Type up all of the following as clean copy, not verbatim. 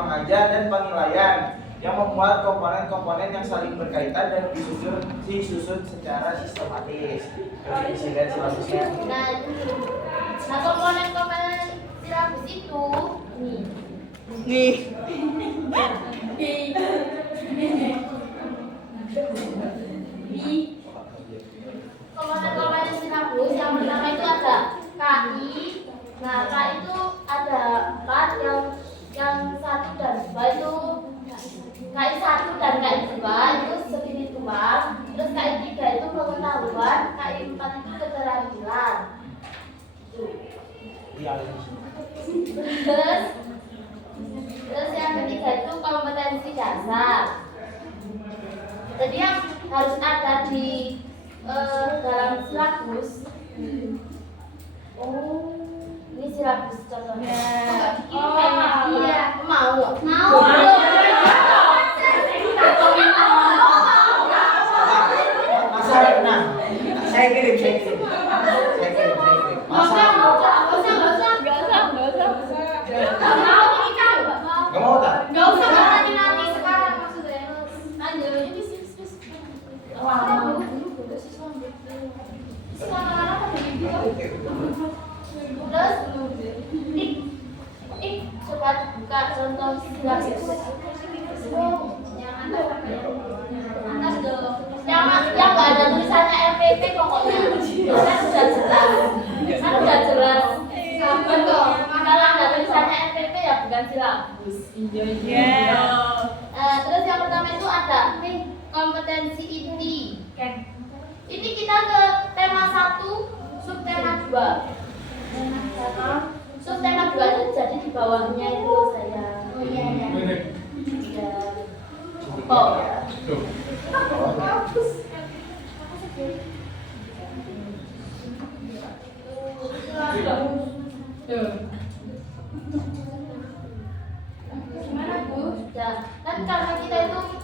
mengajar dan penilaian yang memuat komponen-komponen yang saling berkaitan dan disusun secara sistematis. Isi dan silabusnya. Nah, komponen-komponen silabus itu Nih. komponen-komponen silabus yang pertama itu ada KI. Nah, KI itu ada 4 yang 1 dan 2 itu KI 1 dan KI 2 itu spiritual, terus KI 3 itu pengetahuan, KI 4 itu keterampilan. Terus yang ketiga itu kompetensi dasar. Jadi yang harus ada di dalam silabus. Oh, ini silabus contohnya. Iya, mau. Saya kirim. Gak mau tak? Gak usah nanti sekarang maksudnya. Lanjut ini bis. Terus coba buka contoh silabus. Yang nggak ada tulisannya LPP pokoknya. Kan sudah jelas. Betul. Kalau ada tulisannya LPP ya bukan silabus. Terus yang pertama itu ada kompetensi inti. Ini kita ke tema 1, subtema 2. Subtema 2 itu jadi di bawahnya itu saya. Oh iya. Oh ya. Gimana Bu? Ya, kan karena kita itu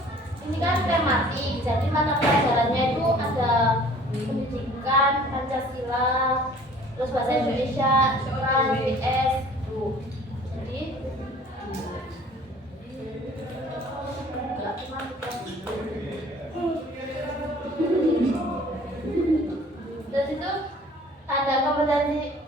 ini kan tematik, jadi mata pelajarannya itu ada pendidikan, Pancasila, terus bahasa Indonesia, Quran, PS, tuh. Jadi terus itu ada komponennya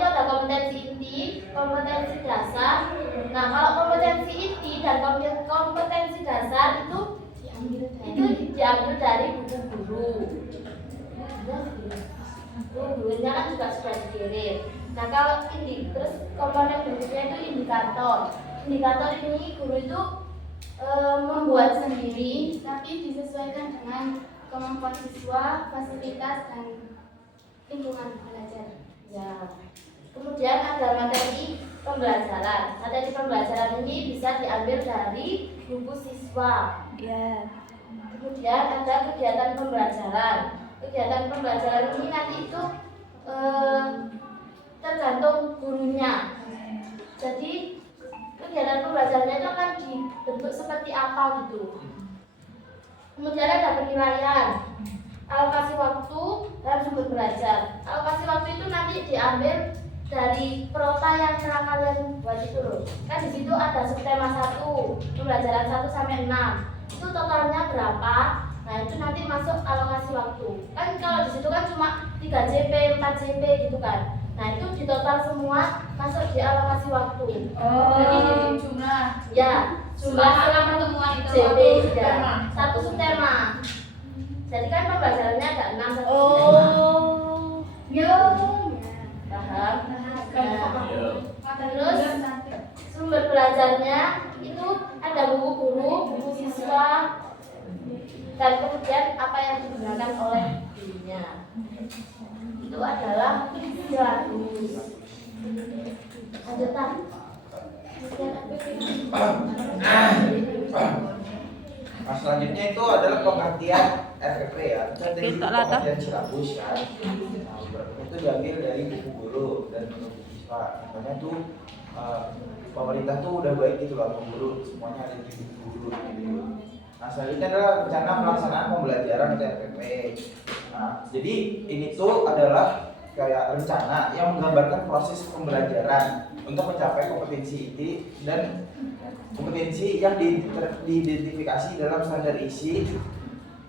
itu ada kompetensi inti, kompetensi dasar. Nah, kalau kompetensi inti dan kompetensi dasar itu diambil dari buku guru. Gurunya kan juga sudah dikirim. Nah, kalau ini terus komponen berikutnya itu indikator. Indikator ini guru itu membuat sendiri, tapi disesuaikan dengan kemampuan siswa, fasilitas dan lingkungan belajar. Ya. Kemudian ada materi pembelajaran. Materi pembelajaran ini bisa diambil dari buku siswa. Ya. Kemudian ada kegiatan pembelajaran. Kegiatan pembelajaran ini nanti itu tergantung gurunya. Jadi kegiatan pembelajarannya itu akan dibentuk seperti apa gitu. Kemudian ada penilaian, alokasi waktu dan sumber belajar. Alokasi waktu itu nanti diambil dari prota yang pernah kalian buat itu loh. Kan di situ ada subtema 1, pembelajaran 1 sampai 6. Itu totalnya berapa? Nah, itu nanti masuk alokasi waktu. Kan kalau di situ kan cuma 3 JP, 4 JP gitu kan. Nah, itu di total semua masuk di alokasi waktu. Jadi jadi jumlah. Ya, jumlah pertemuan itu JP ya. tema. Satu subtema. Jadi kan pembelajarannya ada 6 satu subtema. Oh. Paham? Nah, Terus sumber belajarnya itu ada buku guru, buku siswa, dan kemudian apa yang digunakan oleh gurunya. Itu adalah silabus. Lanjutan. Nah, selanjutnya itu adalah pengertian RPP ya. Kan dari pengertian silabus kan. Nah, itu diambil dari buku guru dan buku siswa. Makanya tuh pemerintah tuh udah baik gitu lah, guru semuanya ada di buku guru gitu. Nah, selanjutnya adalah rencana pelaksanaan pembelajaran atau RPP. Nah, jadi ini tuh adalah kayak rencana yang menggambarkan proses pembelajaran untuk mencapai kompetensi inti dan kompetensi yang diidentifikasi dalam standar isi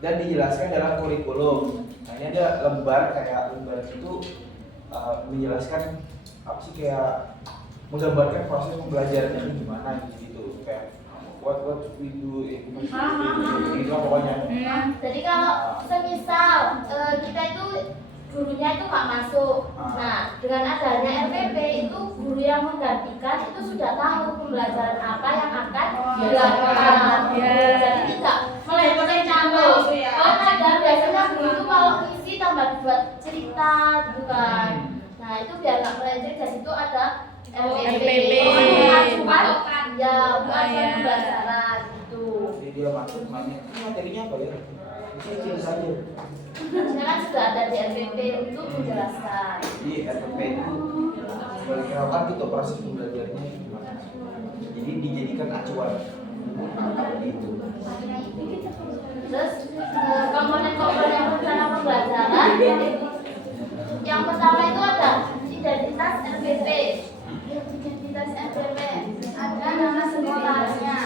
dan dijelaskan dalam kurikulum. Nah ini ada lembar, kayak lembar itu menjelaskan apa sih, kayak menggambarkan proses pembelajarannya gimana gitu, kayak what we do gitu lah pokoknya. Jadi kalau semisal kita itu gurunya itu nggak masuk, nah dengan adanya RPP itu guru yang menggantikan itu sudah tahu pembelajaran apa yang akan dilakukan. Jadi tidak melenceng nyambung. Kalau ada biasanya guru itu kalau ngisi tambah buat cerita gitu kan. Nah itu biar nggak melenceng, dari situ ada RPP. Acuan ya, acuan pembelajaran gitu. Jadi dia masuk materinya apa ya? Kecil saja. Kan sudah ada di RPP untuk menjelaskan. Jadi RPP itu sebagai apa gitu proses pembelajarannya gimana? Jadi dijadikan acuan gitu. Terus komponen-komponen rencana pembelajaran yang pertama itu ada identitas RPP. Identitas RPP ada nama sekolahnya,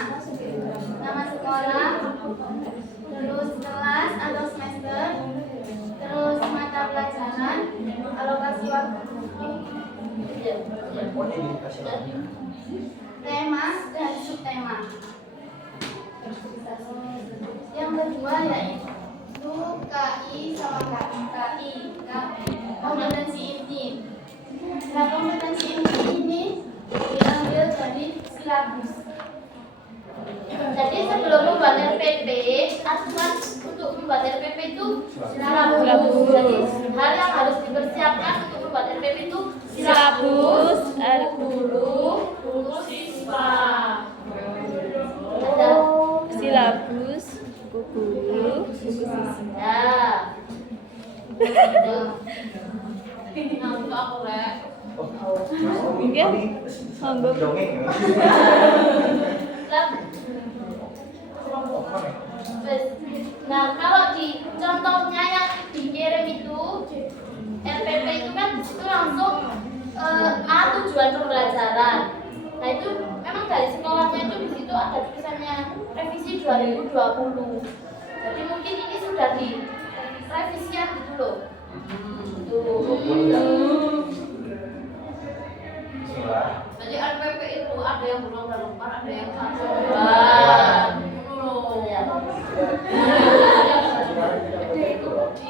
nama sekolah, terus kelas atau semester, terus mata pelajaran, alokasi waktu, tema dan subtema. Yang kedua yaitu KI sama KI, kompetensi inti. Nah, kompetensi inti ini diambil dari silabus. Jadi sebelum membuat RPP, aturan untuk membuat RPP itu silabus. Jadi hal yang harus dipersiapkan untuk membuat RPP itu silabus, guru, siswa. Ada silabus, buku guru, buku siswa. Nah, aku rek. Mungkin sanggup. Dongeng ya. Nah, kalau di contohnya yang dikirim itu RPP itu kan itu langsung A tujuan pembelajaran. Nah itu memang dari sekolahnya itu di situ ada tulisannya revisi 2020. Jadi mungkin ini sudah di revisian gitu loh. Jadi RPP itu ada yang berlembar-lembar, ada yang satu lembar.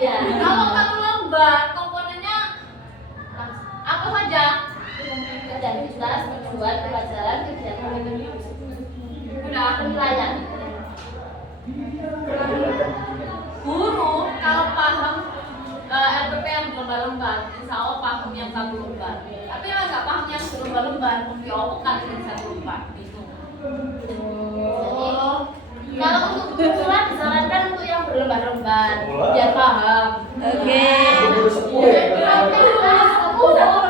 Iya. Kalau satu lembar komponennya apa saja? Identitas, tujuan pelajaran, kegiatan Udah. penilaian. Guru kalau paham RPP yang berlembar-lembar, insya Allah paham yang satu lembar. Tapi yang nggak paham yang berlembar-lembar, mungkin apa kan yang satu lembar gitu. Jadi kalau untuk kumpulan disarankan untuk yang berlembar-lembar biar paham. Oke. Aku satu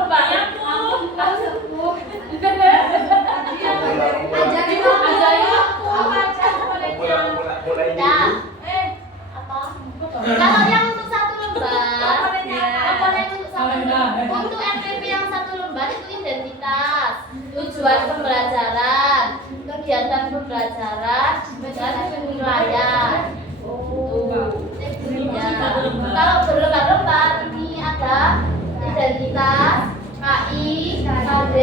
lembar. Ajarin aku baca komponennya. Nah, apa? Kalau yang untuk satu lembar, komponen untuk satu lembar, untuk RPP yang satu lembar itu identitas, tujuan pembelajaran, kegiatan pembelajaran, dan penilaian. Kalau berlembar-lembar ini ada identitas, KI, KD,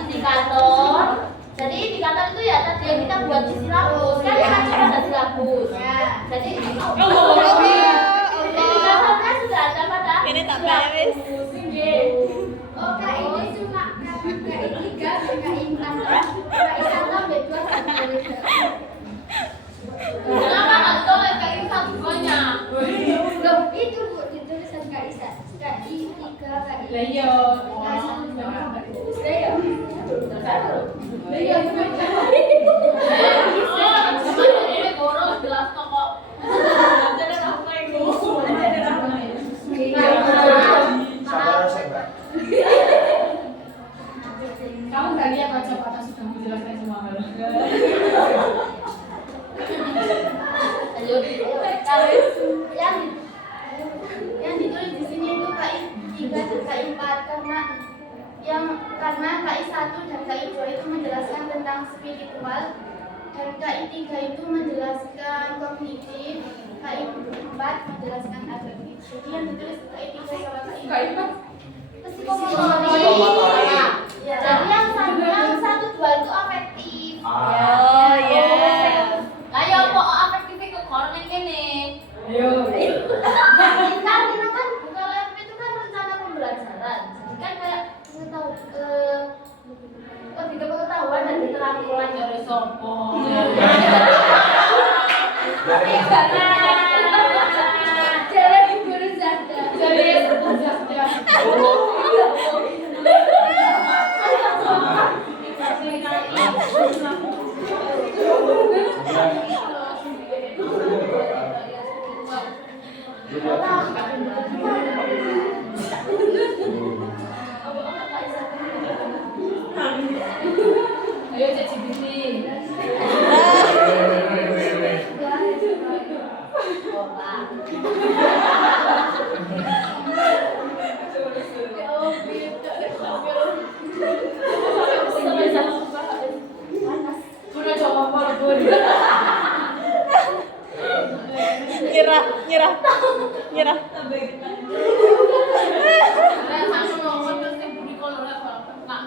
indikator. Jadi indikator itu ya tadi yang kita buat di silabus, kan kita cuma ada silabus. Jadi indikatornya sudah ada pada Ini tak beres. Oh, KI ini cuma KI 3, KI 4, KI 1, B2, Kenapa nggak ditulis kayak ini satu banyak? Loh, itu Bu, ditulisan KI 3, KI. Lah iya. Sabar saya, Mbak. Kamu nggak lihat kacamata sudah menjelaskan semua hal. Yang ditulis di sini itu KI 3 dan KI 4 karena yang karena KI 1 dan KI 2 itu menjelaskan tentang spiritual dan KI 3 itu menjelaskan kognitif, KI 4 menjelaskan afektif. Jadi yang ditulis KI 3 sama KI 4 psikomotorik. Ya, jadi yang 1 2 itu afektif. Oh ya. Ayo kok afektif ke koran yang gini. Kan kalau FP itu kan rencana pembelajaran. Jadi kan kayak lebih ke pengetahuan dan keterampilan Dari sopo. Jadi guru Zada. Jadi Zada. Ayo Ceci Binti. Udah coba parbun. Nyerah. Langsung ngomong terus yang budi kolor apa? Enggak.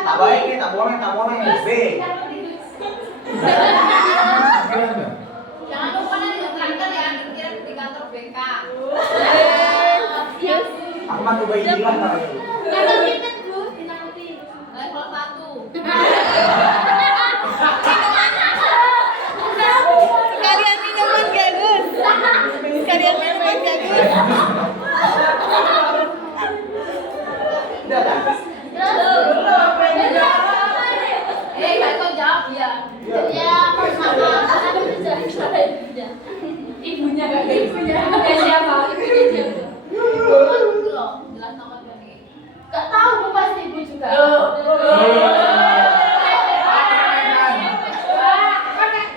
Tak boleh. B. Jangan lupa nanti diterangkan ya, kira di kantor BK. Ahmad Ubaidillah namanya. Level 1. Sekalian minuman gak Gus? Udah dah. Gak kau jawab ya. Ibunya gak ibunya. Siapa? Ibunya siapa? Loh, jelas nomor dari. Gak tahu, aku pasti ibu juga.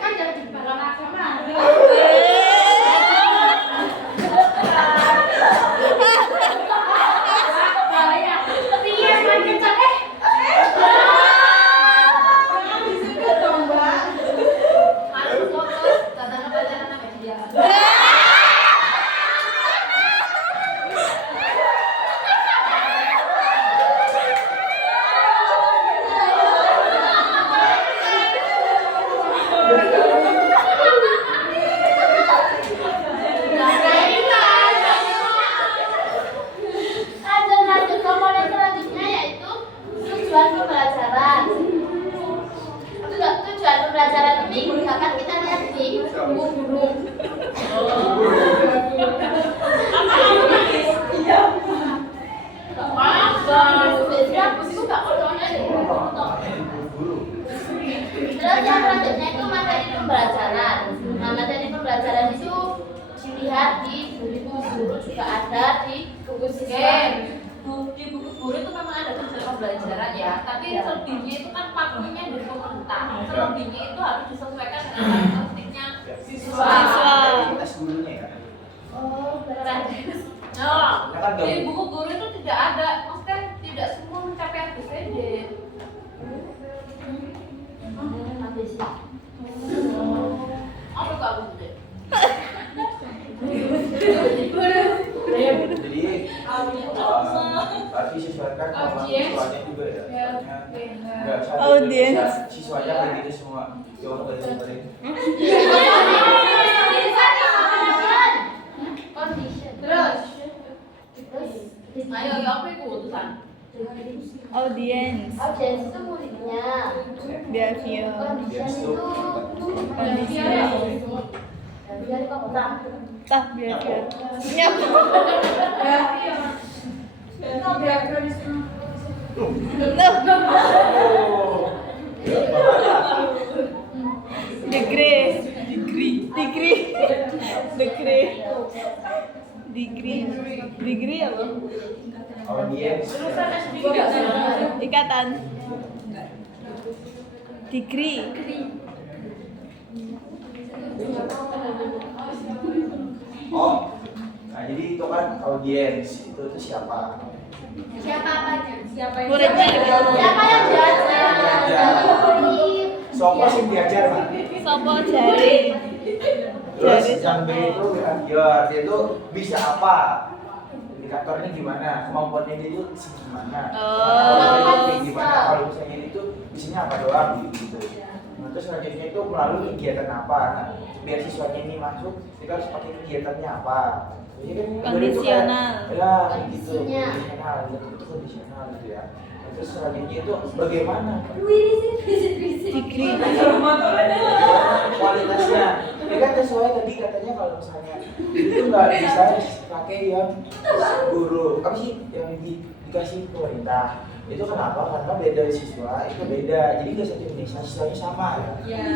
Kan jadi barang agama. Iya, makin capek. Harus fokus, katanya pacaran sama dia. Lanjut komponen selanjutnya yaitu tujuan pembelajaran. Tujuan pembelajaran ini dapat kita lihat di buku guru. Terus yang selanjutnya itu materi pembelajaran. Nah, materi pembelajaran itu dilihat di buku guru, juga ada di buku siswa. Di buku guru itu memang ada tujuan pembelajaran ya, tapi selebihnya itu kan pakunya dari pemerintah. Selebihnya itu harus disesuaikan dengan karakteristiknya siswa. Tes gurunya ya. Oh, berarti. Nah, di buku guru itu tidak ada, maksudnya tidak semua mencapai ABCD. Apa itu ABCD? Jadi harus disesuaikan sama siswanya juga ya. Enggak Audiens. siswanya kayak gitu semua. Jawab dari Condition. Terus? Terus. Ayo, apa itu utusan? Audiens. Audiens itu muridnya. Behavior. Condition itu Kondisi. dari pemerintah. Tah behavior. Nyap. Degree apa? Audiens. Ikatan. Degree. Oh, nah jadi itu kan audiens itu siapa? Siapa apanya? Siapa yang Muridnya. Siapa yang diajar? Sopo sih diajar Pak? Sopo jari. Terus yang B itu behavior, dia itu bisa apa? Indikatornya gimana? Kemampuannya dia itu gimana? Oh. Gimana? Kalau misalnya itu isinya apa doang gitu. Nah, terus selanjutnya itu melalui kegiatan apa? Nah, biar siswanya ini masuk, kita harus pakai kegiatannya apa? Jadi kan Kondisional. Ya, gitu. Kondisinya. Kondisional, itu kondisional gitu ya. Nah, terus selanjutnya itu bagaimana? Degree. Kualitasnya ini kan sesuai tadi katanya kalau misalnya itu nggak bisa pakai yang guru apa sih yang dikasih pemerintah itu kenapa? Karena beda siswa itu beda jadi nggak satu Indonesia siswanya sama ya.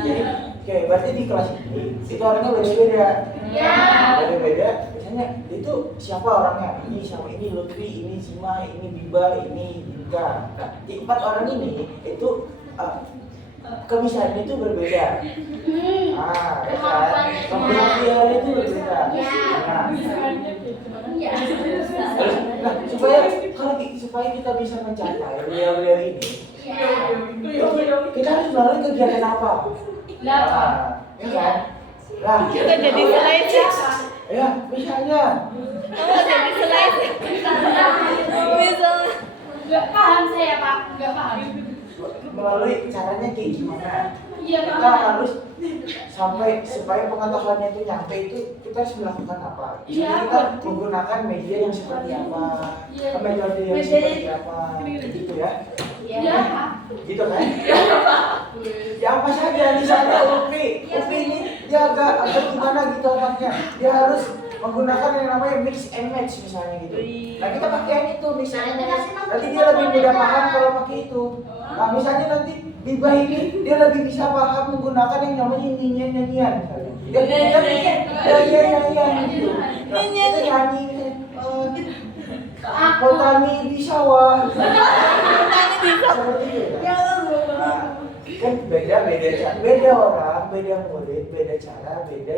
Jadi kayak berarti di kelas ini itu orangnya beda-beda beda-beda misalnya itu siapa orangnya ini sama ini Lutfi ini Sima ini Biba ini Dinka. Nah di 4 orang ini itu kemisahannya itu berbeda. Ya kan? Kemampuannya itu berbeda. Nah, supaya kita bisa mencapai beliau-beliau ini, kita harus melalui kegiatan apa? Ya kan? Lah, Kita jadi seleksi. ya misalnya, Oh, jadi seleksi. Misal. Nggak paham saya Pak, nggak paham. melalui caranya kayak gimana? Iya Kita Pak. harus sampai supaya pengetahuannya itu nyampe itu kita harus melakukan apa? Iya, Kita menggunakan media yang seperti apa? Iya. Metode yang Media- seperti apa? Gitu ya? Iya Pak. Gitu kan? Ya apa saja misalnya Upi ini dia agak gimana gitu otaknya. Dia harus menggunakan yang namanya mix and match misalnya gitu. Nah kita pakai yang itu misalnya. Nanti dia lebih mudah paham kalau pakai itu. Nah misalnya nanti Biba ini dia lebih bisa paham menggunakan yang namanya nyanyian misalnya. Ya gitu. Nah, kita nyanyi Potani di sawah. Tanya bisa. Seperti itu. Nah, kan beda orang, beda murid, beda cara, beda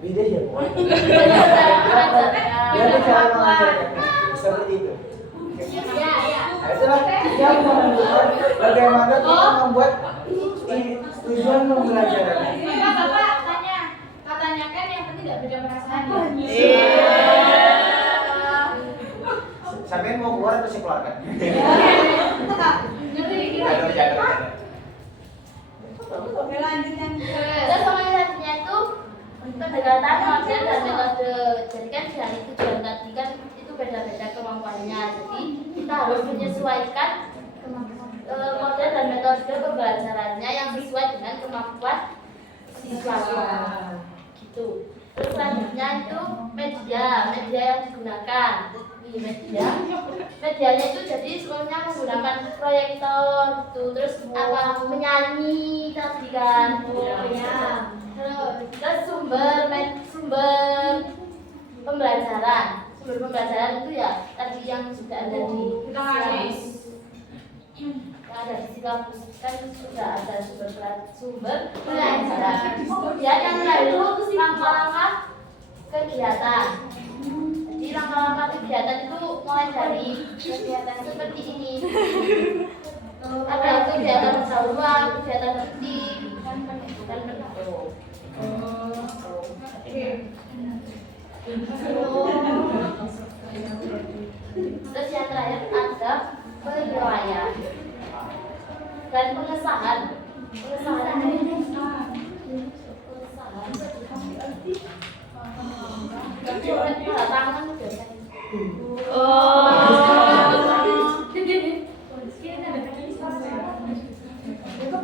ilmu. Beda cara mengajarkannya. Seperti itu. Nah, itulah yang menentukan bagaimana kita membuat tujuan pembelajaran. Bapak katanya kan yang penting nggak beda perasaan. Sampai mau keluar atau saya keluarkan? Oke lanjut yang Terus komunikasinya itu pendekatan model dan metode. Jadi kan dari tujuan tadi kan itu beda-beda kemampuannya. Jadi kita harus menyesuaikan model dan metode pembelajarannya yang sesuai dengan kemampuan siswa. Gitu. Terus selanjutnya itu media yang digunakan. Medianya itu jadi sekolahnya menggunakan proyektor gitu, terus apa menyanyi tadi kan, terus sumber pembelajaran itu ya tadi yang sudah ada di silabus, yang ada di silabus kan sudah ada sumber pembelajaran. Kemudian yang lain itu langkah-langkah kegiatan. Jadi langkah-langkah kegiatan itu mulai dari kegiatan seperti ini. Ada kegiatan pergaulan, kegiatan penting, dan bentuk. Terus yang terakhir ada penilaian dan pengesahan.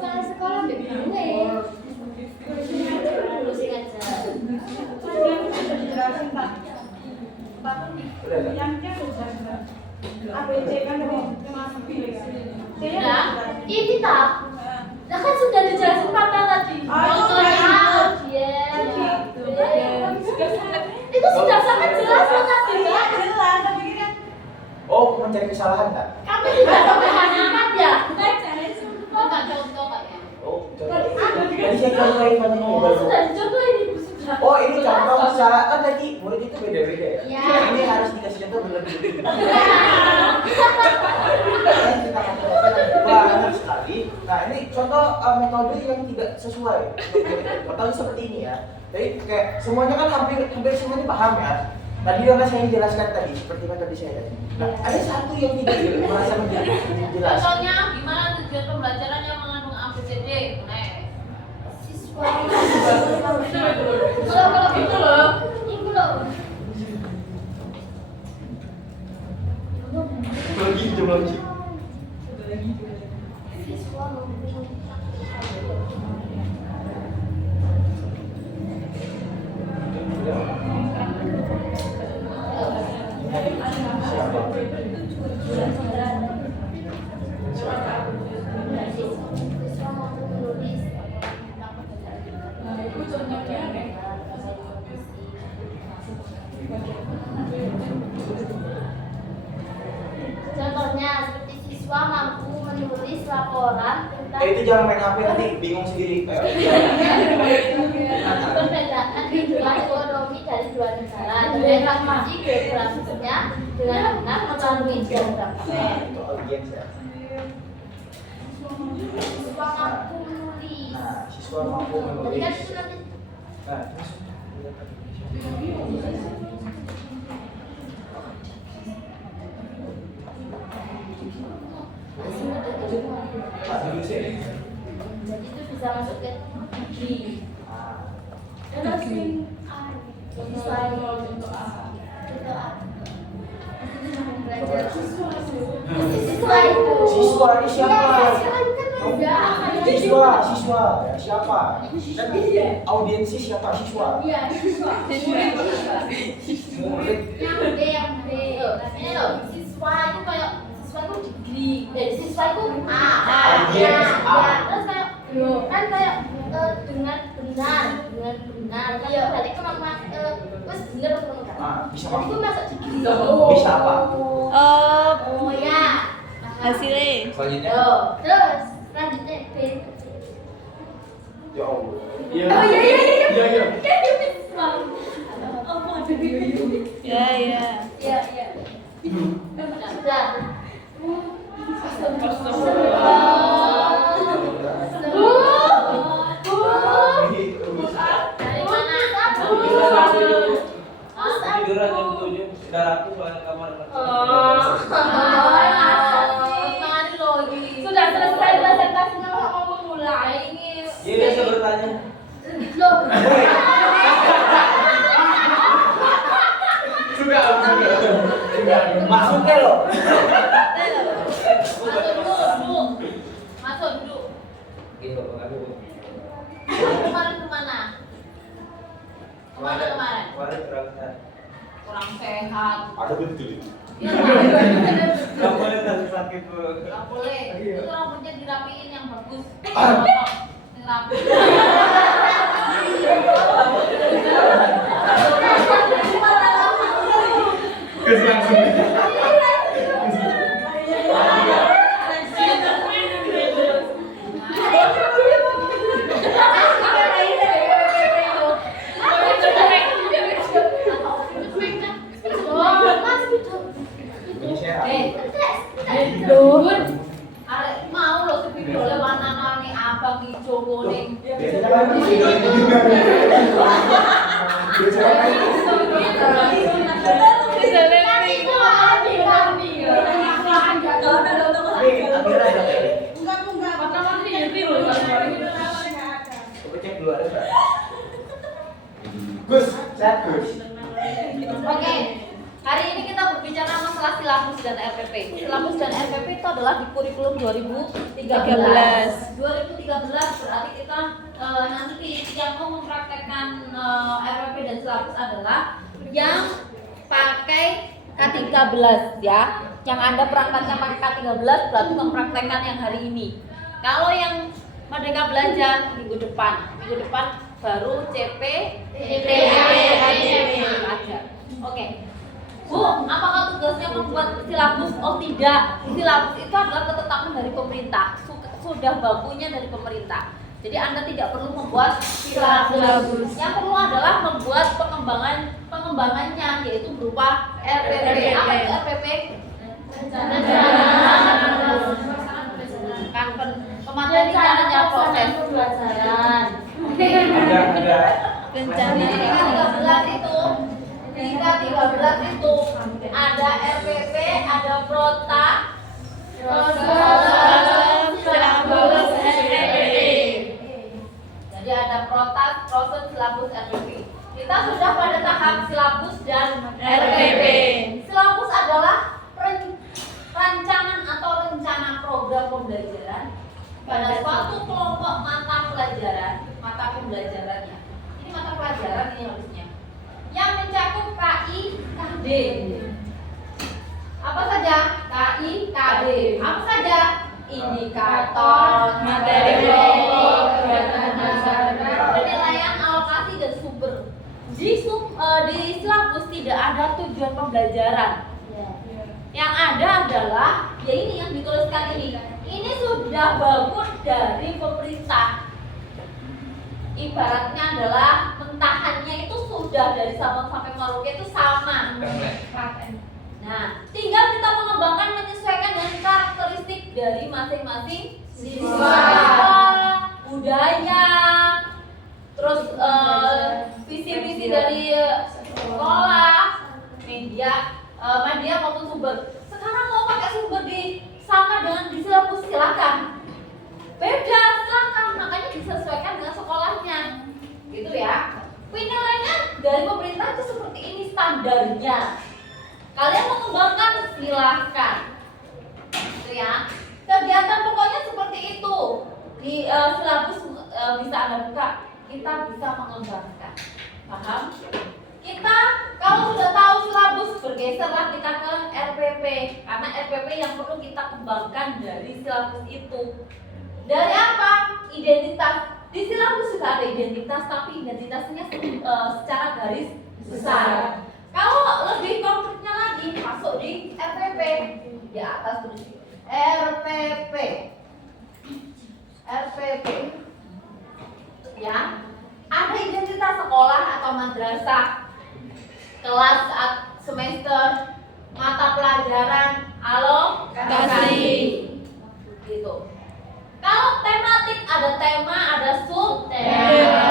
Tangan sekolah ABC kan termasuk ini tak? Nah kan sudah dijelasin Papa tadi. Itu sudah sangat jelas loh tadi. Oh, mencari kesalahan nggak? Kamu tidak memperhatikan ya? Enggak contoh kayaknya. Oh, coba. Tadi saya contohin Pak ini. Sudah dicontoh ini Bu sudah. Oh, ini contoh misalnya kan tadi murid itu beda-beda ya. Iya. Ini harus dikasih contoh berlebih-lebih. Kita kata-kata banyak sekali. Nah, ini contoh metode yang tidak sesuai. Metode seperti ini ya. Jadi kayak semuanya kan hampir semuanya paham ya. Tadi udah saya jelaskan tadi seperti metode saya tadi. Nah, ada satu yang tidak merasa jelas. Contohnya gimana tujuan pembelajaran yang mengandung ABCD? Siswa. Kalau gitu loh. Itu loh. Lagi. Siswa contohnya seperti siswa mampu menulis laporan tentang Itu jangan main HP nanti bingung sendiri. perbedaan kehidupan ekonomi dari dua negara dan informasi geografisnya dengan benar melalui geografi. Itu audiens ya. Siswa mampu menulis. Nah, siswa mampu Jadi kan menulis. itu nanti Nah, terus Pak dulu sih. jadi itu bisa masuk ke di Ah, terus siswa siswa itu Siswa ini siapa? Siswa. Siswa ya, siapa? Dan audiensi siapa? Siswa. Iya, siswa. Murid. Yang B, yang B. Ini loh, siswa itu kayak siswa itu degree. Siswa itu A. Yes, A. Terus kayak kan kayak dengan benar. Iya, berarti kan wes bener apa enggak? Bisa Jadi itu mampu. masuk degree. Bisa apa? Oh ya. Hasilnya. Selanjutnya. Terus lanjutnya B. Ya Allah. Oh iya. Iya. Ya, ya. Iya. Sudah. Dari mana? Tiduran jam 7, sudah ratus soalnya kamar. Sudah selesai presentasinya mau memulai. Dia biasa bertanya. Loh. Maksudnya loh. Masuk duduk. Gitu, aku. Kemarin kemana? Kemana kemarin? Kemarin berangkat. Kurang sehat. Ada betul. Iya, Gak boleh tadi sakit bro. nggak boleh. Itu rambutnya dirapiin yang bagus. Yang rapi. Arek mau lo sepidole warna-warni abang hijau kuning. Biasanya kan cek dulu ada nggak? Gus, sehat Gus. Oke, hari ini kita berbicara masalah silabus dan RPP. Silabus dan RPP itu adalah di kurikulum 2013. 2013 berarti kita nanti yang mau mempraktekkan RPP dan silabus adalah yang pakai K13 ya. Yang Anda perangkatnya pakai K13 berarti mempraktekkan yang hari ini. Kalau yang Merdeka Belajar minggu depan baru CP, TPA, aja. Oke. Bu, apakah tugasnya membuat silabus? Oh tidak, silabus itu adalah ketetapan dari pemerintah, sudah bakunya dari pemerintah. Jadi Anda tidak perlu membuat silabus. Yang perlu adalah membuat pengembangannya, yaitu berupa RPP. Apa itu RPP? Kematerialannya proses. Ada. Rencana. Jadi tingkat 13 itu ada RPP, ada prota, Silabus RPP. Jadi ada prota, proses, silabus, RPP. Kita sudah pada tahap silabus dan RPP. Silabus adalah rancangan atau rencana program pembelajaran pada suatu kelompok mata pembelajarannya. Ini mata pelajaran ini harusnya yang mencakup KI, KD. Apa saja? KI, KD. Apa saja? Indikator, Materi kelompok, penilaian, alokasi dan sumber. Di silabus tidak ada tujuan pembelajaran. Yang ada adalah ya ini yang dituliskan ini. Ini sudah bagus dari pemerintah. Ibaratnya adalah mentahannya itu sudah dari Sabang sampai Merauke itu sama. Nah, tinggal kita mengembangkan menyesuaikan dengan karakteristik dari masing-masing siswa, budaya, terus visi-visi dari sekolah, media maupun sumber. Sekarang mau pakai sumber sama dengan di silabus silakan. Beda, silakan, makanya disesuaikan dengan sekolahnya. Gitu ya. Penilaian dari pemerintah itu seperti ini standarnya. Kalian mengembangkan silakan. Gitu ya. Kegiatan pokoknya seperti itu. Di silabus bisa Anda buka, kita bisa mengembangkan. Paham? Kita kalau sudah tahu silabus bergeserlah kita ke RPP karena RPP yang perlu kita kembangkan dari silabus itu. Dari apa? Identitas. Di silabus juga ada identitas tapi identitasnya secara garis besar. Kalau lebih konkretnya lagi masuk di RPP. Di atas tulis RPP. RPP. Ya. Ada identitas sekolah atau madrasah, kelas semester, mata pelajaran, alokasi, gitu. Kalau tematik ada tema, ada subtema.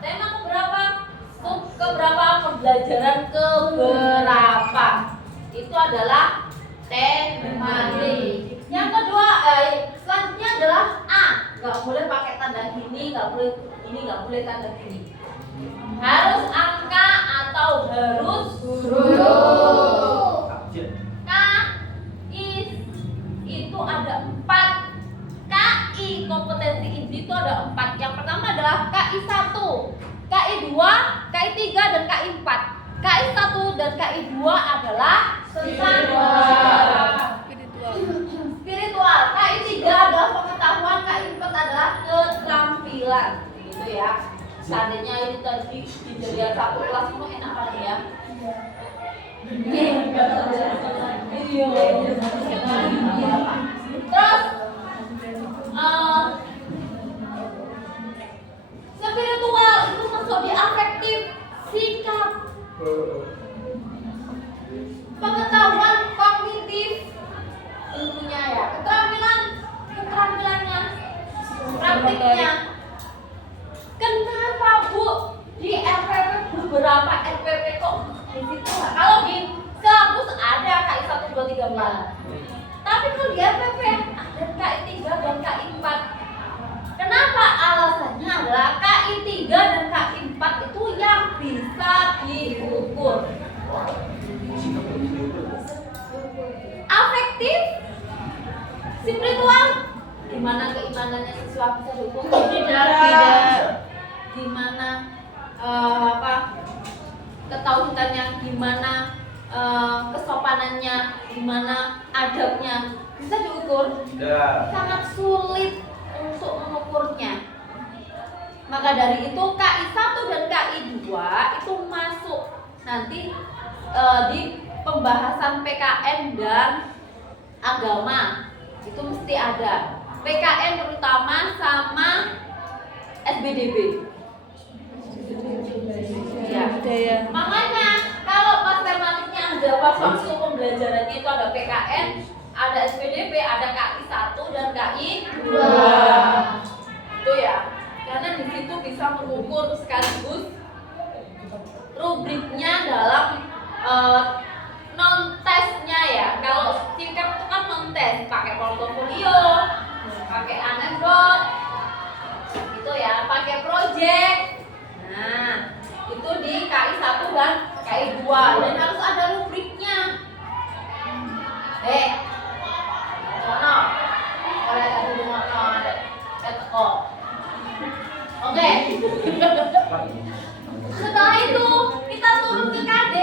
Tema keberapa? Sub keberapa? Pembelajaran keberapa? Itu adalah tematik. Yang kedua, selanjutnya adalah A. Gak boleh pakai tanda gini, gak boleh ini, gak boleh tanda gini. Harus angka atau harus huruf. KI itu ada 4. KI kompetensi inti itu ada 4. Yang pertama adalah KI 1, KI 2, KI 3 dan KI 4. KI 1 dan KI 2 adalah spiritual. KI 3 adalah pengetahuan, KI 4 adalah keterampilan. Gitu ya. Seandainya ini tadi dijadikan satu kelas itu enak kali ya. Terus spiritual itu masuk di afektif, sikap, pengetahuan kognitif, ilmunya ya, keterampilannya, praktiknya. Kenapa Bu di RPP beberapa RPP kok di situ? Kalau di silabus ada KI 1, 2, 3, 4. Tapi kalau di RPP ada KI 3 dan KI 4. Kenapa? Alasannya adalah KI 3 dan KI 4 itu yang bisa diukur. Afektif, spiritual, gimana keimanannya siswa bisa diukur? Tidak. Gimana ketauhidannya, gimana kesopanannya, gimana adabnya bisa diukur? Sangat sulit untuk mengukurnya. Maka dari itu KI 1 dan KI 2 itu masuk nanti di pembahasan PKN dan agama itu mesti ada. PKN terutama sama SBDB. Ya. Budaya. Makanya kalau pas tematiknya ada pas waktu pembelajarannya itu ada PKN, ada SPDB, ada KI 1 dan KI 2. Itu ya. Karena di situ bisa mengukur sekaligus rubriknya dalam non tesnya ya. Kalau tingkat itu kan non tes, pakai portofolio, pakai anekdot, gitu ya, pakai project. Nah, itu di KI 1 dan KI 2 dan harus ada rubriknya. Ono. Oleh tadi ngono ada teko. Oke. Setelah itu kita turun ke KD.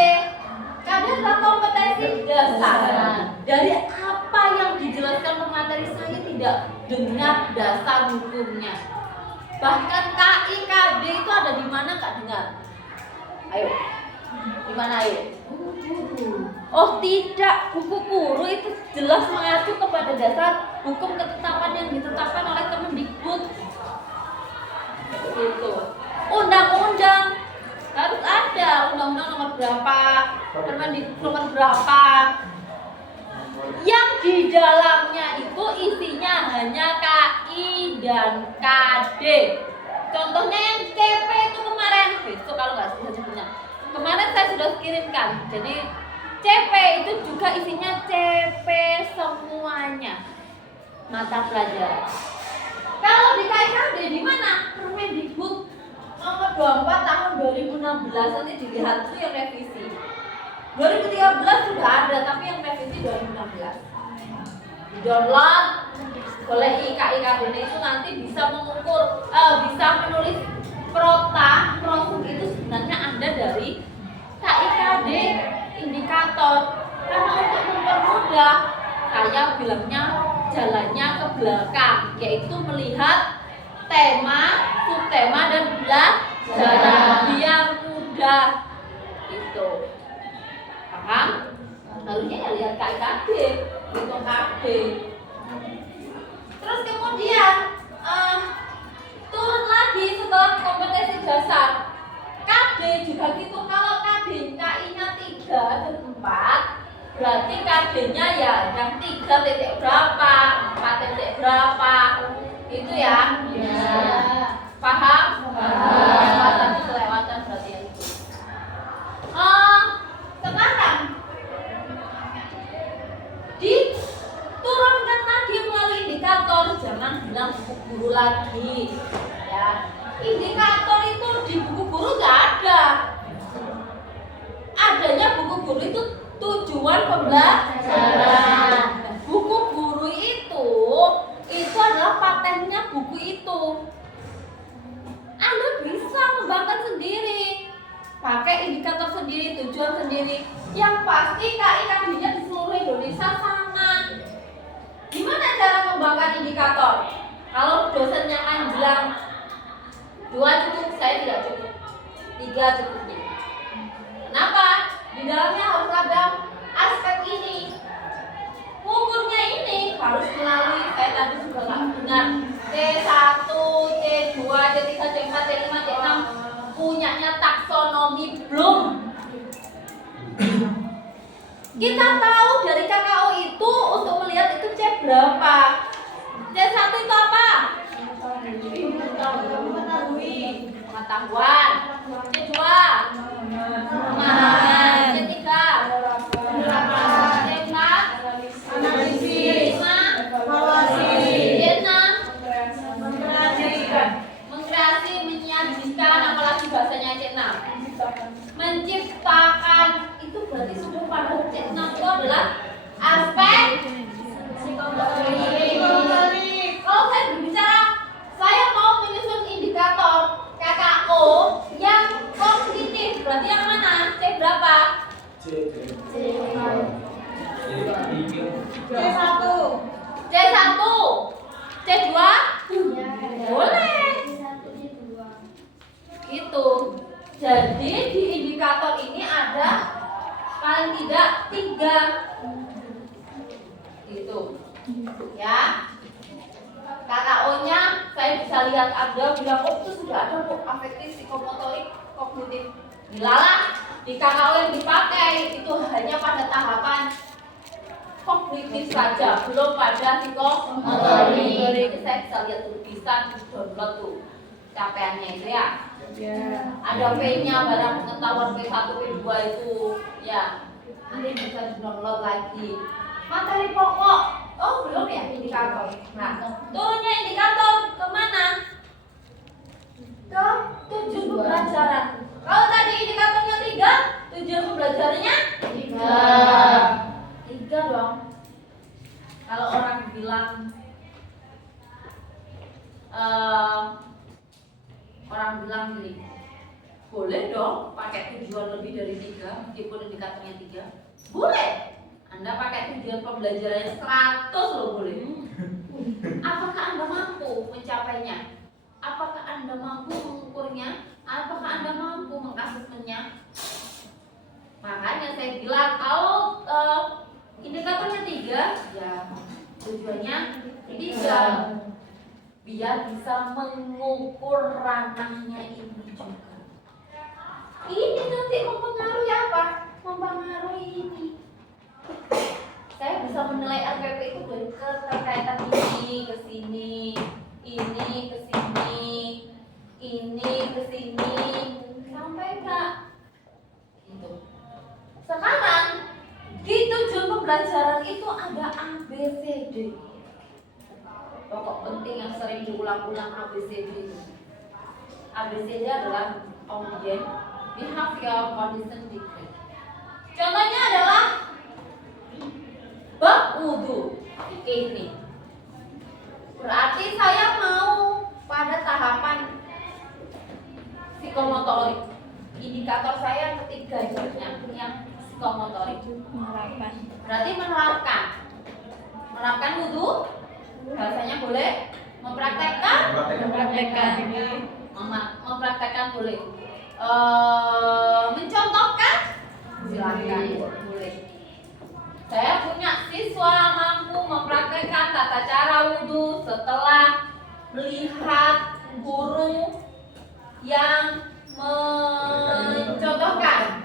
KD adalah kompetensi dasar. Dari apa yang dijelaskan pemateri saya tidak dengar dasar hukumnya. Bahkan KI KD itu ada di mana nggak dengar? Ayo, di mana ayo? Oh tidak, buku guru itu jelas mengacu kepada dasar hukum ketetapan yang ditetapkan oleh Kemendikbud. Gitu. Undang-undang harus ada, undang-undang nomor berapa, Permendikbud nomor berapa. Yang di dalamnya itu isinya hanya KI dan KD. Contohnya yang CP itu kemarin, besok kalau nggak salah sebutnya. Kemarin saya sudah kirimkan. Jadi CP itu juga isinya CP semuanya mata pelajaran. Kalau di KIKD di mana? Permendikbud nomor 24 tahun 2016 nanti dilihat itu yang revisi. 2013 sudah ada tapi yang revisi 2016. Di-download oleh KIKD itu nanti bisa mengukur, bisa menulis prosuk itu sebenarnya ada dari KIKD indikator. Karena untuk mempermudah saya bilangnya jalannya ke belakang, yaitu melihat tema, subtema dan pelajaran biar mudah itu. Paham? Harusnya ya lihat KIKD, hitung KD. Terus kemudian turun lagi setelah kompetensi dasar. KD juga gitu. Kalau KI-nya 3 dan 4, berarti KD-nya ya yang 3 titik berapa, 4 titik berapa, itu ya. Paham? Kelewatan itu kelewatan berarti ya itu. Sekarang diturunkan lagi melalui indikator, jangan bilang buku guru lagi ya. Indikator itu di buku guru nggak ada. Adanya buku guru itu tujuan pembelajaran. Buku guru itu adalah patennya buku itu. Anda bisa mengembangkan sendiri, pakai indikator sendiri, tujuan sendiri. Yang pasti KIKD-nya di seluruh Indonesia sama. Gimana cara mengembangkan indikator? Kalau dosennya kan bilang 2 cukup, saya tidak cukup, 3 cukupnya. Kenapa? Di dalamnya harus ada aspek ini. Ukurnya ini harus melalui, saya tadi juga nggak dengar, C1, C2, C3, C4, C5, C6 punyanya taksonomi belum. Kita tahu dari KKO itu untuk melihat itu C berapa. C1 itu apa? Pengetahuan. C2 pemahaman. C3 C4 analisis. C6 mengkreasi, menyajikan, apalagi bahasanya C6 menciptakan. Itu berarti sudah pada C6 itu adalah aspek psikomotorik. Kalau saya berbicara, saya mau menyusun indikator KKO yang 3 gitu ya. KKO-nya saya bisa lihat Anda bilang oh itu sudah ada kok afektif, psikomotorik, kognitif. Dilalah di KKO yang dipakai itu hanya pada tahapan kognitif saja, belum pada psikomotorik. Jadi saya bisa lihat tuh, bisa download tuh capaiannya itu ya. Ada P-nya, barang pengetahuan P1, P2 itu ya. Nanti bisa download lagi. Materi pokok, oh belum ya indikator. Nah, turunnya indikator kemana? Ke tujuan pembelajaran. Kalau tadi indikatornya 3, tujuan pembelajarannya 3 dong. Kalau orang bilang gini, boleh dong pakai tujuan lebih dari 3 meskipun indikatornya 3. Boleh. Anda pakai tujuan pembelajarannya 100 loh boleh. Apakah Anda mampu mencapainya? Apakah Anda mampu mengukurnya? Apakah Anda mampu mengasesmennya? Makanya saya bilang kalau indikatornya 3, ya tujuannya 3 biar bisa mengukur ranahnya ini juga. Ini nanti mempengaruhi apa? Mempengaruhi ini. Saya bisa menilai RPP itu dari keterkaitan ini ke sini, ini ke sini, ini ke sini, sampai enggak? Gitu. Sekarang di tujuan pembelajaran itu ada ABCD. Pokok penting yang sering diulang-ulang ABCD itu. ABCD adalah audience, behavior, condition, degree. Contohnya adalah bab wudhu ini. Berarti saya mau pada tahapan psikomotorik. Indikator saya yang ketiga yang psikomotorik. Menerapkan. Berarti menerapkan wudhu. Bahasanya boleh. Mempraktekkan. Mempraktekkan boleh. Mencontohkan silakan boleh. Saya punya siswa mampu mempraktekkan tata cara wudhu setelah melihat guru yang mencontohkan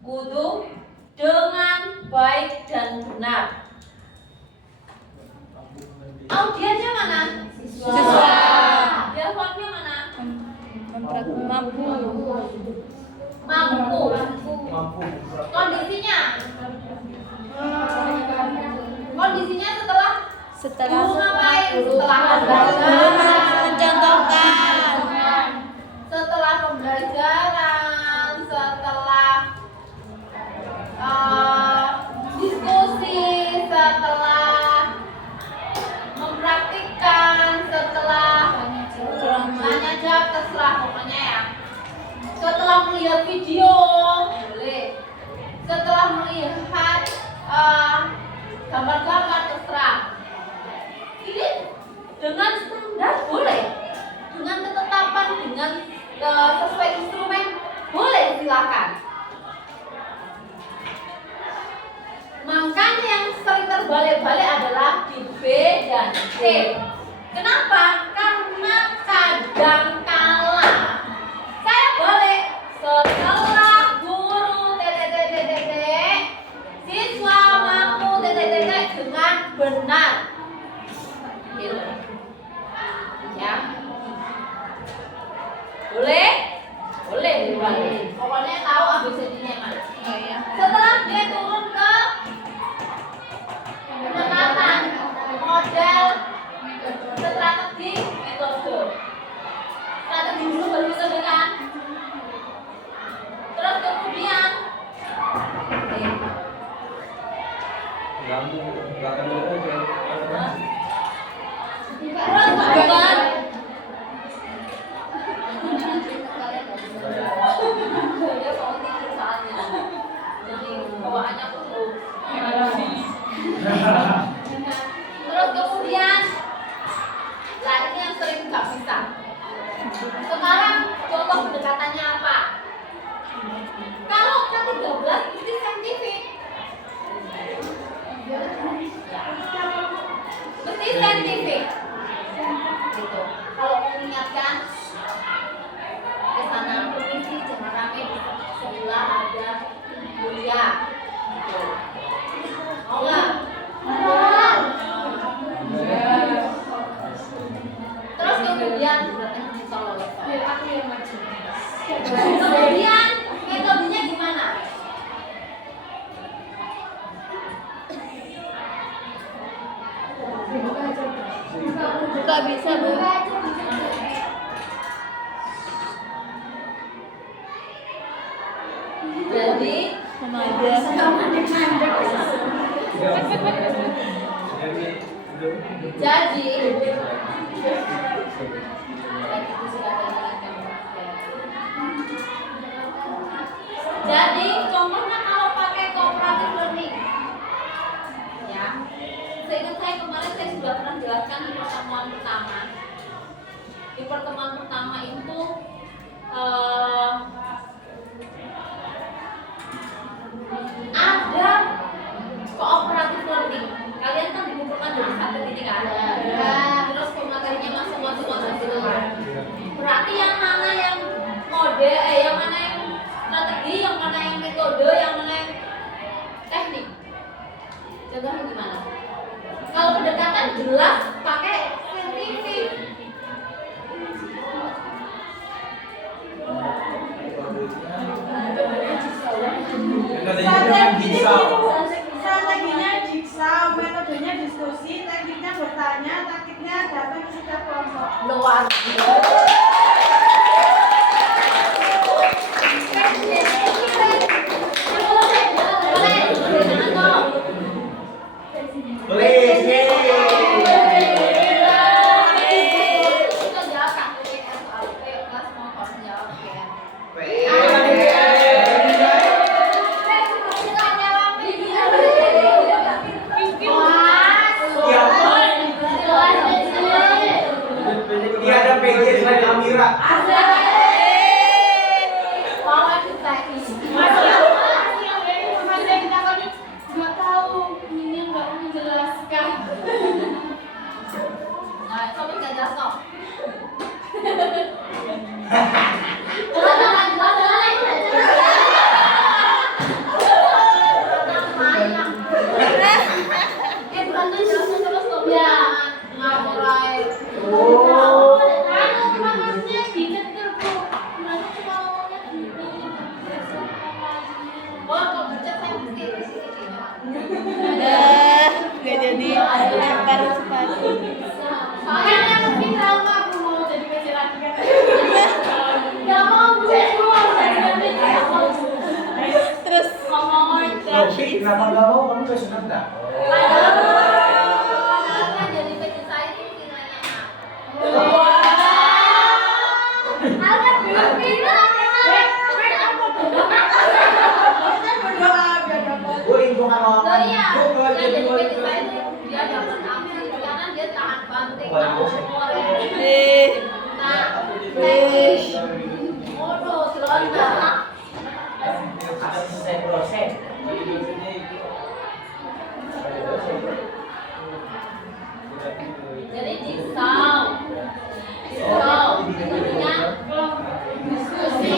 wudhu dengan baik dan benar. Audiensnya mana? Siswa. Jawabannya mana? Mampu. Mampu. Kondisinya Setelah guru ngapain? Setelah mencontohkan. Setelah pembelajaran, setelah diskusi, setelah mempraktikkan, setelah tanya jawab, terserah pokoknya ya. Setelah melihat video, boleh. Setelah melihat gambar-gambar, terserah. Ini dengan standar boleh, dengan ketetapan, dengan sesuai instrumen boleh, silakan. Makanya yang sering terbalik-balik adalah di B dan C. Kenapa? Karena kadang kala saya balik setelah guru siswa mampu dengan benar. Gitu. Ya. Boleh? Boleh dibalik. Pokoknya tahu ABCD-nya mana. Oh iya. Setelah dia turun ke pendekatan model strategi metode. Strategi dulu baru metode kan? saintifik. Gitu. Kalau mengingatkan ke sana permisi jangan rame di sebelah ada kuliah. Gitu. Mau nggak? Terus kemudian Aku yang maju. kemudian metodenya gimana? Buka bisa, Bu. Jadi Sama aja. Jadi contohnya kalau pakai cooperative learning, ya, seingat saya kemarin saya sudah pernah jelaskan di pertemuan pertama. Di pertemuan pertama itu ada cooperative learning. Kalian kan dikumpulkan jadi satu ini kan? Terus pematerinya masing-masing gitu kan? Berarti yang mana yang mode, yang mana yang strategi, yang mana yang metode, yang mana yang teknik? Contohnya gimana? Kalau pendekatan jelas pakai saintifik. Strateginya jigsaw, metodenya diskusi, tekniknya bertanya, taktiknya datang ke setiap kelompok. Luar Dia ada PJ selain Amira. Nggak tahu, ini nggak menjelaskan. Nah, coba nggak jelas kok. Nggak jadi lempar sepatu. Terus ngomong Tapi kenapa nggak mau? Kamu nggak senang tak? Jadi PC saya itu nilainya. Gue lingkungan Oh orang. iya, Gue yang belajar jadi di PC saya itu dia dapat ampli karena dia tahan banting, Wah, tahan bosan. korek. Nah, waduh, celana. Asisten dosen. Jadi jigsaw, kemudian diskusi,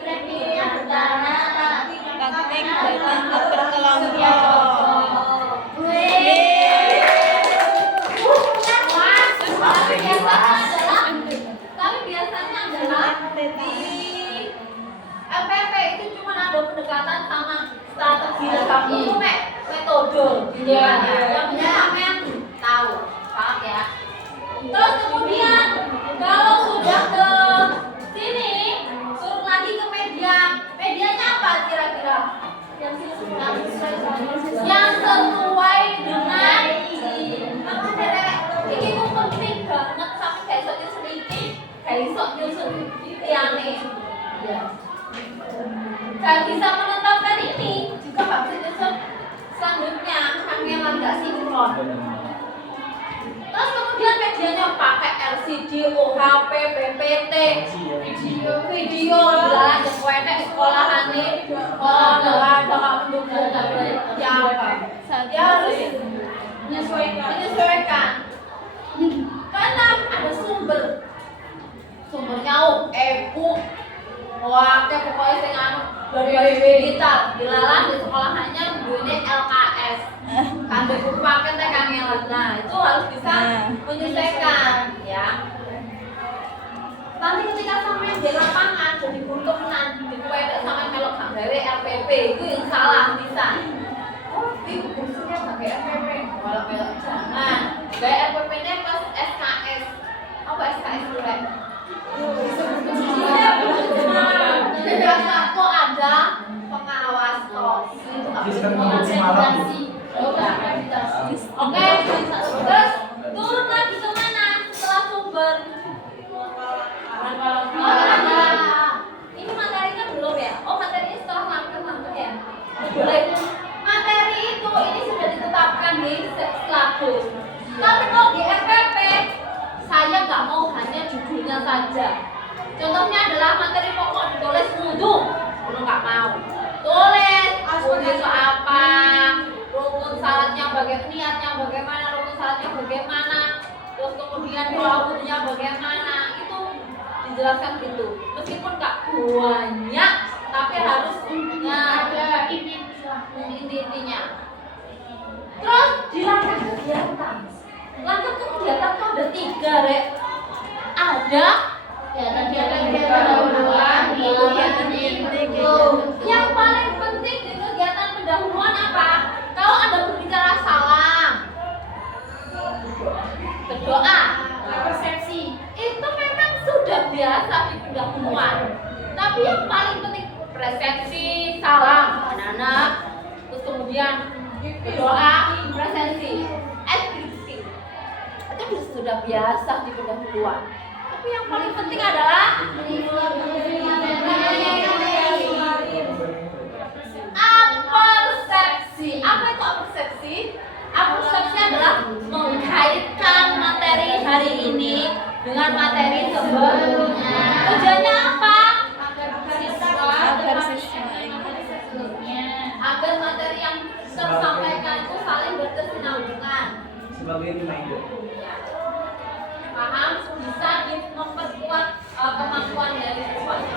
tekniknya bertanya, taktik datang ke berkelompok. Tapi biasanya adalah di LPP itu cuma ada pendekatan sama strategi itu metode gitu kan ya. Yang punya sampean tahu, paham ya? Terus kemudian kalau sudah ke sini suruh lagi ke media. Medianya apa kira-kira? Yang sesuai dengan apa derek iki ku penting banget sampai kayak iso nyusun iki, kayak iso nyusun liyane. Ya. Dan bisa menetapkan ini juga Pak bisa nyusun selanjutnya kangelan nggak sinkron. Terus kemudian medianya pakai LCD, OHP, PPT, video lah, sekolah sekolahane, ada mendukung siapa? menyesuaikan. Karena ada sumbernya wah kayak pokoknya sing anu dari digital dilalah di sekolahannya duitnya LKS kan buku paket teh kangelan. Nah itu harus bisa menyesuaikan ya. Nanti ketika sampai di lapangan jadi buntunan di kuwede sampai melok gak gawe RPP itu yang salah bisa. Oh, ini kursusnya pakai RPP. Walau melok jangan. Gawe RPP-nya pas SKS. Apa SKS dulu? Kelas 1 ada pengawas kos. Sistem produksi malam. Oke, terus turun lagi ke mana setelah sumber? Ini materinya belum ya? Oh materinya setelah langkah ya? Boleh. Materi itu ini sudah ditetapkan di syllabus. Tapi kalau di RPP saya nggak mau hanya judulnya saja. Contohnya adalah materi pokok ditulis wudhu, belum nggak mau. Tulis wudhu itu apa, rukun syaratnya bagaimana, niatnya bagaimana, rukun syaratnya bagaimana, terus kemudian doa wudhunya bagaimana, itu dijelaskan gitu. Meskipun nggak banyak, tapi harus ada inti-intinya. Terus di langkah kegiatan. Langkah kegiatan tuh ada 3, Rek. Ada kegiatan pendahuluan, kegiatan inti. Yang paling penting di kegiatan pendahuluan apa? Kalau Anda berbicara salam, berdoa, persepsi, itu memang sudah biasa di pendahuluan. Tapi yang paling penting persepsi, salam, anak-anak, terus kemudian berdoa, presentasi, ekspresi. Itu sudah biasa di pendahuluan. Tapi yang paling penting adalah apersepsi. Apa itu apersepsi? Apersepsi adalah mengkaitkan materi hari ini dengan materi sebelumnya. Tujuannya apa? Agar materi yang tersampaikan itu saling berkesinambungan. Sebagai reminder. Paham? Bisa memperkuat kemampuan dari siswanya.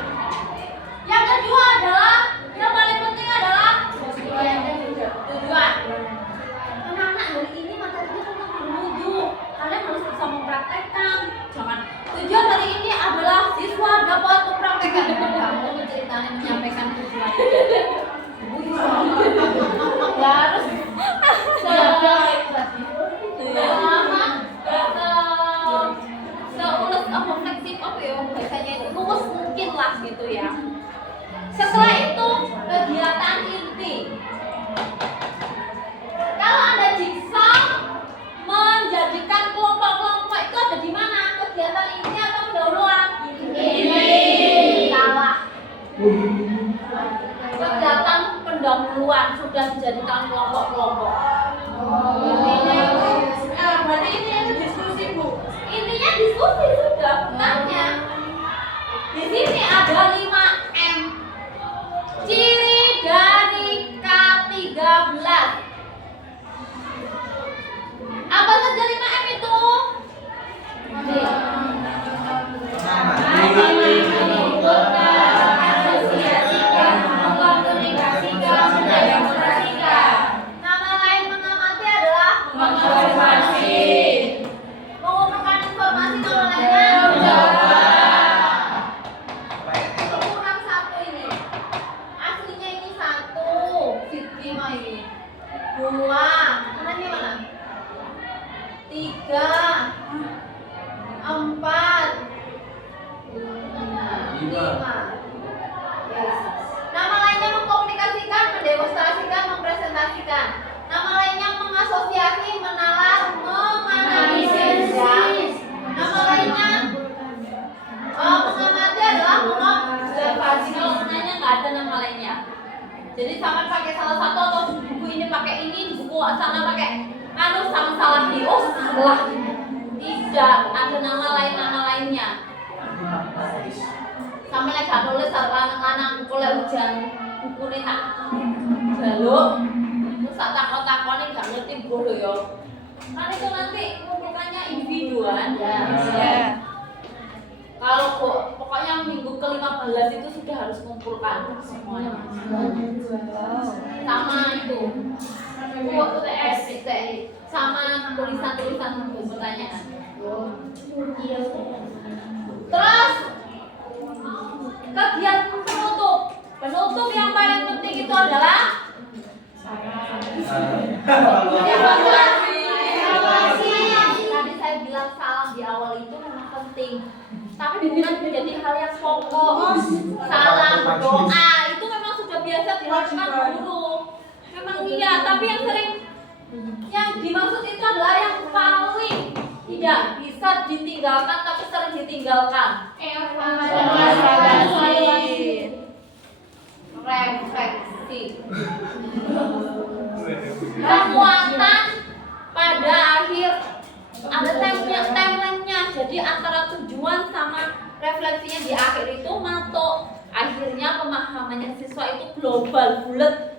Yang kedua adalah yang paling penting adalah tujuan. Anak-anak hari ini materinya tentang berwudu. Kalian harus bisa mempraktekkan. Jangan. Tujuan hari ini adalah siswa dapat mempraktekkan. Kamu menceritakan menyampaikan tujuan. Ya harus seulus apa fleksib apa ya biasanya itu luwes mungkin lah gitu ya. Setelah itu kegiatan inti. Kalau Anda jigsaw menjadikan kelompok-kelompok itu ada di mana? Kegiatan inti atau pendahuluan? Inti. Salah. Kegiatan pendahuluan sudah dijadikan kelompok-kelompok. Berarti ini yang diskusi, Bu. Intinya diskusi sudah, tanya. Di sini ada 5M. Ciri dari K13. Apa saja 5M itu? Nama lain mengamati adalah mengobservasi. Mengumpulkan informasi nama lainnya kurang 1 ini. Aslinya ini 1. Siti mah ini 2. Mana ini mana? 3 4 5. Yes. Nama lainnya mengkomunikasikan, mendemonstrasikan, mempresentasikan. Nama lainnya mengasosiasi, menalar, menganalisis. Nama lainnya mengamati adalah mengobservasi. Kalau menanya nggak ada nama lainnya. Jadi sama pakai salah satu atau di buku ini pakai ini, di buku sana pakai sama salah di salah. Tidak ada nama lainnya. Sama lek gak nulis lanang-lanang kuliah hujan buku ini tak jaluk terus tak takon-takoni gak ngerti boh lho ya Kan itu nanti ngumpulkannya individuan. Ya. Kalau pokoknya minggu ke-15 itu sudah harus mengumpulkan semuanya. Sama itu. UTS, sama tulisan-tulisan pertanyaan. Terus kegiatan penutup. Penutup yang paling penting itu adalah evaluasi. Tadi saya bilang salam di awal itu memang penting, tapi bukan menjadi hal yang pokok. Salam doa itu memang sudah biasa dilakukan guru. Memang iya, tapi yang sering yang dimaksud itu adalah yang paling tidak bisa ditinggalkan tapi sering ditinggalkan. Refleksi. Penguatan pada akhir ada timeline-nya. Jadi antara tujuan sama refleksinya di akhir itu matok. Akhirnya pemahamannya siswa itu global, bulat,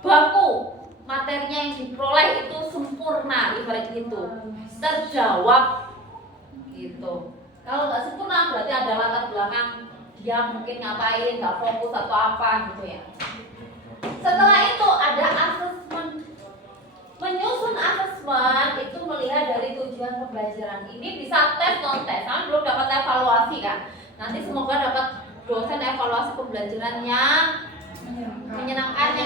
baku. Materinya yang diperoleh itu sempurna, ibarat gitu, terjawab gitu. Kalau nggak sempurna berarti ada latar belakang dia mungkin ngapain, nggak fokus atau apa gitu ya. Setelah itu ada asesmen. Menyusun asesmen itu melihat dari tujuan pembelajaran. Ini bisa tes non tes. Kalian belum dapat evaluasi kan? Nanti semoga dapat dosen evaluasi pembelajaran yang menyenangkan,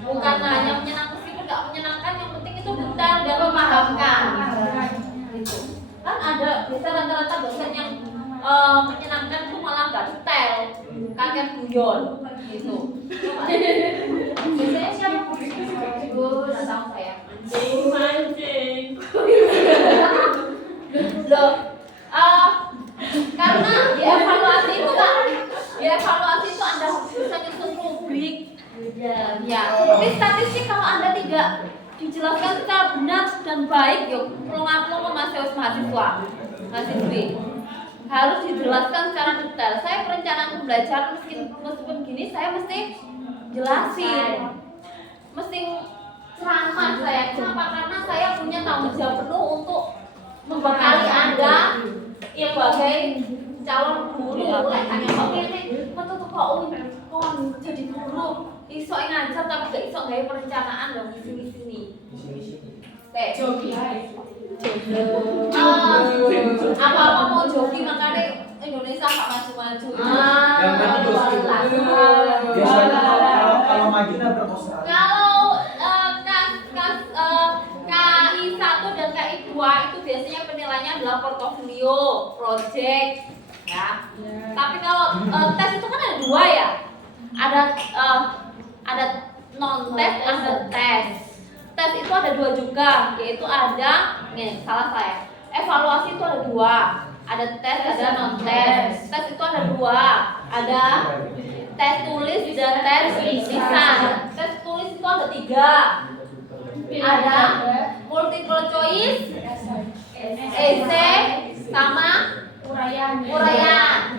bukan hanya menyenangkan, meskipun nggak menyenangkan, yang penting itu detail dan memahamkan. Gitu. Kan ada bisa rata-rata dosen yang menyenangkan itu malah nggak detail, kaget guyon, gitu. Biasanya siapa? Nggak tahu saya. Mancing. Loh, karena dievaluasi itu kan, dievaluasi itu Anda bisa nyusun rubrik. Ya, tapi statistik kalau Anda tidak dijelaskan secara benar dan baik, yuk, pelong-pelong mahasiswa, mahasiswi harus dijelaskan secara detail. Saya perencanaan pembelajaran meskipun gini, saya mesti jelasin, mesti ceramah saya. Kenapa? Karena saya punya tanggung jawab penuh untuk membekali Anda sebagai calon guru. Oke nih, metu kok jadi guru, iso ngajar tapi gak iso gawe perencanaan dong misi-misi. Jogi. Apa-apa mau jogi makanya Indonesia gak maju-maju. Yang maju dosen. Biasanya kalau maju nabrak Australia. Kalau KI 1 dan KI 2 itu biasanya penilaiannya adalah portofolio, project, ya. Tapi kalau tes itu kan ada dua ya. Ada non tes, ada tes. Tes itu ada dua juga, yaitu ada, salah saya. Evaluasi itu ada dua. Ada tes, ada non tes. Tes itu ada dua. Ada tes tulis dan tes lisan. Tes tulis itu ada tiga. Ada multiple choice, essay, sama uraian.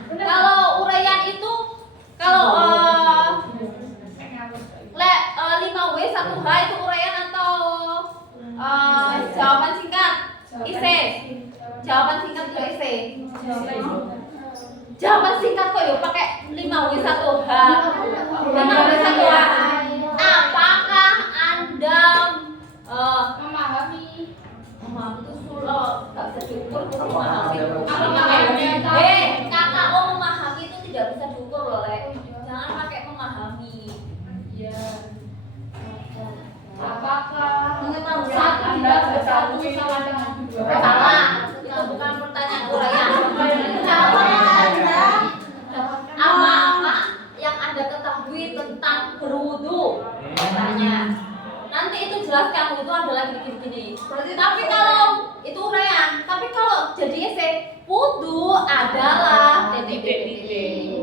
Kalau uraian itu kalau 5W 1H itu uraian atau jawaban singkat? Essay. Jawaban singkat itu essay. Jawaban singkat kok yuk pakai 5W 1H. 5W 1H. Apakah Anda memahami itu nggak bisa diukur memahami. KKO memahami itu tidak bisa diukur loh, Le. Jangan pakai memahami. Apakah mengetahui Anda bersatu sama dengan dua? Salah. Itu bukan pertanyaan uraian. Apa yang Anda ketahui tentang berwudu? Tanya. Nanti itu jelaskan wudu adalah gini. Tapi kalau itu uraian, tapi kalau jadi essay, wudu adalah titik.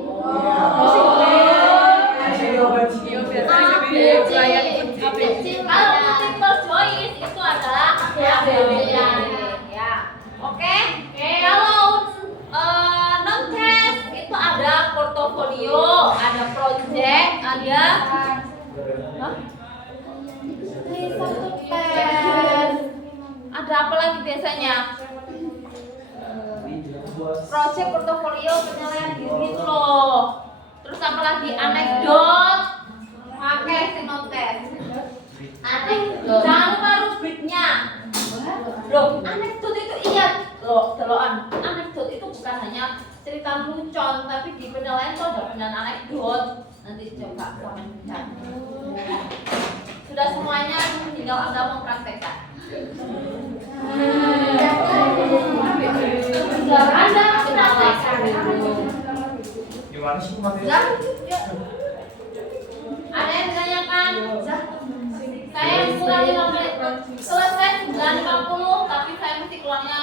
Kalau multiple choice itu adalah ya. Oke. Kalau non test itu ada portofolio, ada project, ada face to face. biasanya? Project portofolio penilaian diri itu loh. Terus apa lagi? Anekdot. Pakai sinotes. Anekdot. Jangan lupa rubriknya. Loh, anekdot itu iya loh, deloan. Anekdot itu bukan hanya cerita lucu, tapi di penilaian itu ada penilaian anekdot. Nanti coba komen chat. Sudah semuanya, tinggal Anda mempraktekkan. Anda praktekkan. Gimana sih kemarin? Ada yang ditanyakan? Saya mulai 5 menit selesai 9.50, tapi saya mesti keluarnya